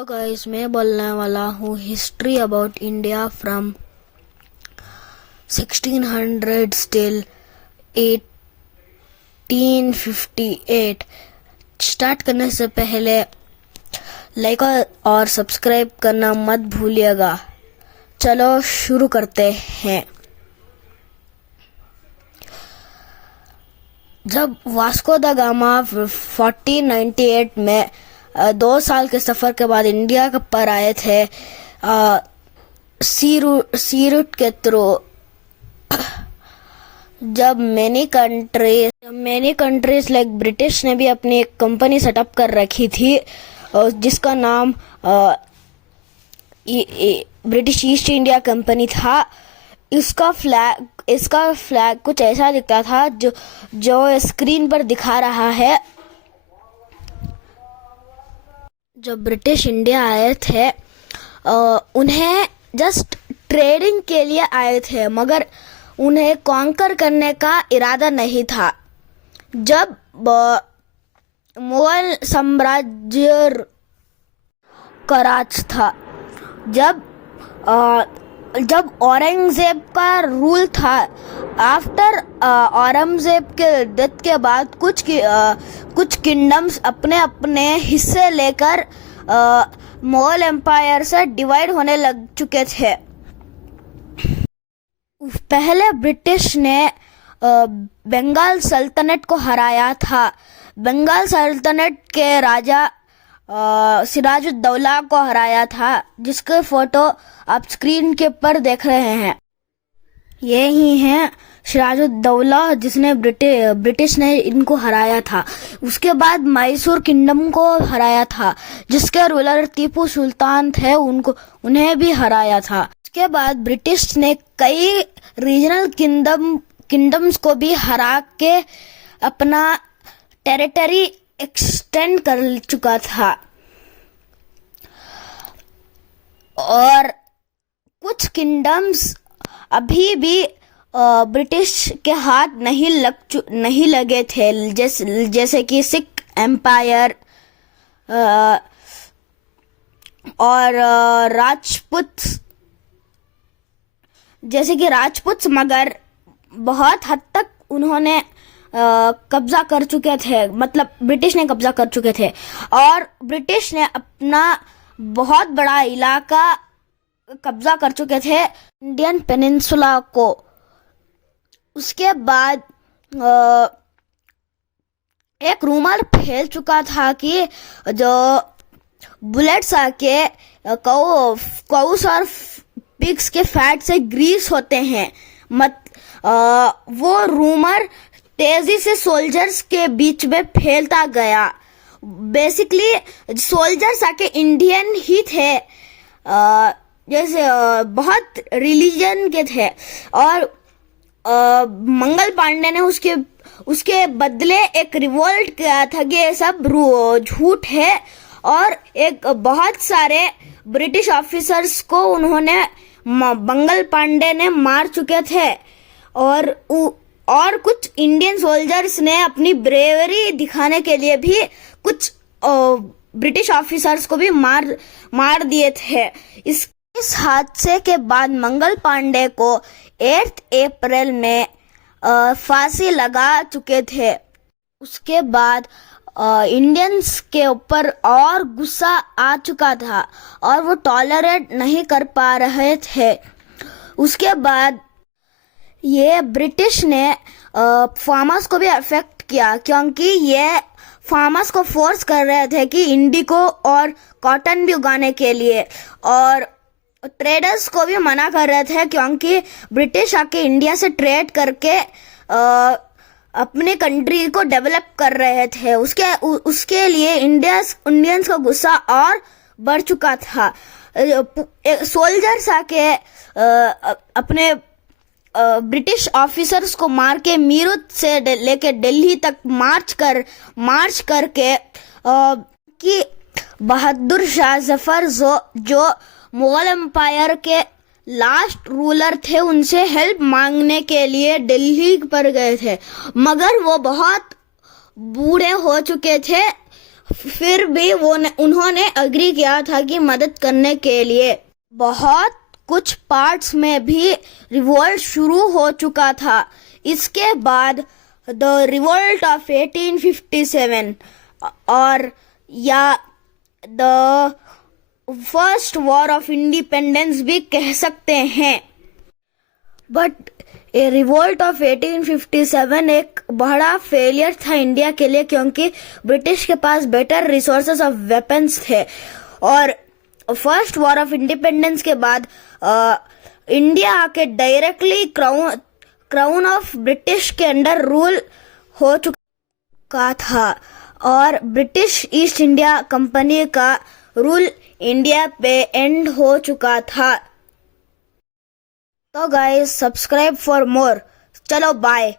तो गाइस मैं बोलने वाला हूँ history about India from 1600 till 1858। Start करने से पहले लाइक और सब्सक्राइब करना मत भूलिएगा। चलो शुरू करते हैं। जब वास्को द गामा 1498 में 2 साल के सफर के बाद इंडिया पर आए थे सी रूट के थ्रू, जब मैनी कंट्रीज लाइक ब्रिटिश ने भी अपनी एक कंपनी सेटअप कर रखी थी जिसका नाम ब्रिटिश ईस्ट इंडिया कंपनी था। इसका फ्लैग कुछ ऐसा दिखता था जो स्क्रीन पर दिखा रहा है। जब ब्रिटिश इंडिया आए थे उन्हें जस्ट ट्रेडिंग के लिए आए थे, मगर उन्हें कॉन्कर करने का इरादा नहीं था। जब मुगल साम्राज्य का राज था, जब औरंगजेब का रूल था, आफ्टर औरंगजेब के डेथ के बाद कुछ किंगडम्स अपने अपने हिस्से लेकर मुगल एम्पायर से डिवाइड होने लग चुके थे। पहले ब्रिटिश ने बंगाल सल्तनत को हराया था। बंगाल सल्तनत के राजा सिराजुद्दौला को हराया था, जिसके फोटो आप स्क्रीन के पर देख रहे हैं। ये ही हैं सिराजुद्दौला जिसने ब्रिटिश ने इनको हराया था। उसके बाद मैसूर किंगडम को हराया था, जिसके रूलर टीपू सुल्तान थे, उन्हें भी हराया था। उसके बाद ब्रिटिश ने कई रीजनल किंगडम्स को भी हरा के अपना टेरिटरी एक्सटेंड कर चुका था, और कुछ किंगडम्स अभी भी ब्रिटिश के हाथ नहीं लगे थे, जैसे कि सिख एम्पायर और राजपूत, मगर बहुत हद तक उन्होंने कब्जा कर चुके थे, मतलब ब्रिटिश ने कब्जा कर चुके थे, और ब्रिटिश ने अपना बहुत बड़ा इलाका कब्जा कर चुके थे, इंडियन पेनिनसुला को। उसके बाद एक रूमर फैल चुका था कि जो बुलेट्स आके काउस और पिग्स के फैट से ग्रीस होते हैं, वो रूमर तेजी से सोल्जर्स के बीच में फैलता गया। बेसिकली सोल्जर्स आके इंडियन ही थे, जैसे बहुत रिलीजन के थे, और मंगल पांडे ने उसके बदले एक रिवोल्ट किया था कि ये सब झूठ है, और एक बहुत सारे ब्रिटिश ऑफिसर्स को उन्होंने मंगल पांडे ने मार चुके थे, और कुछ इंडियन सोल्जर्स ने अपनी ब्रेवरी दिखाने के लिए भी कुछ ब्रिटिश ऑफिसर्स को भी मार दिए थे। इस हादसे के बाद मंगल पांडे को 8 अप्रैल में फांसी लगा चुके थे। उसके बाद इंडियंस के ऊपर और गुस्सा आ चुका था, और वो टॉलरेट नहीं कर पा रहे थे। उसके बाद ये ब्रिटिश ने फार्मर्स को भी अफेक्ट किया, क्योंकि ये फार्मर्स को फोर्स कर रहे थे कि इंडिगो और कॉटन भी उगाने के लिए, और ट्रेडर्स को भी मना कर रहे थे, क्योंकि ब्रिटिश आके इंडिया से ट्रेड करके अपने कंट्री को डेवलप कर रहे थे। उसके लिए इंडियंस का गुस्सा और बढ़ चुका था। सोल्जर्स आके अपने ब्रिटिश ऑफिसर्स को मार के मीरठ से लेके दिल्ली तक मार्च करके कि बहादुर शाह जफर जो मुगल एम्पायर के लास्ट रूलर थे, उनसे हेल्प मांगने के लिए दिल्ली पर गए थे, मगर वो बहुत बूढ़े हो चुके थे, फिर भी उन्होंने एग्री किया था कि मदद करने के लिए। बहुत कुछ पार्ट्स में भी रिवोल्ट शुरू हो चुका था। इसके बाद द रिवोल्ट ऑफ 1857 और या the first war of independence भी कह सकते हैं। बट ए रिवोल्ट ऑफ 1857 एक बड़ा फेलियर था इंडिया के लिए, क्योंकि ब्रिटिश के पास बेटर रिसोर्सेस ऑफ वेपन्स थे। और फर्स्ट वॉर ऑफ इंडिपेंडेंस के बाद इंडिया आके डायरेक्टली क्राउन ऑफ ब्रिटिश के अंडर रूल हो चुका था और ब्रिटिश ईस्ट इंडिया कंपनी का रूल इंडिया पे एंड हो चुका था। तो गाइस, सब्सक्राइब फॉर मोर। चलो बाय।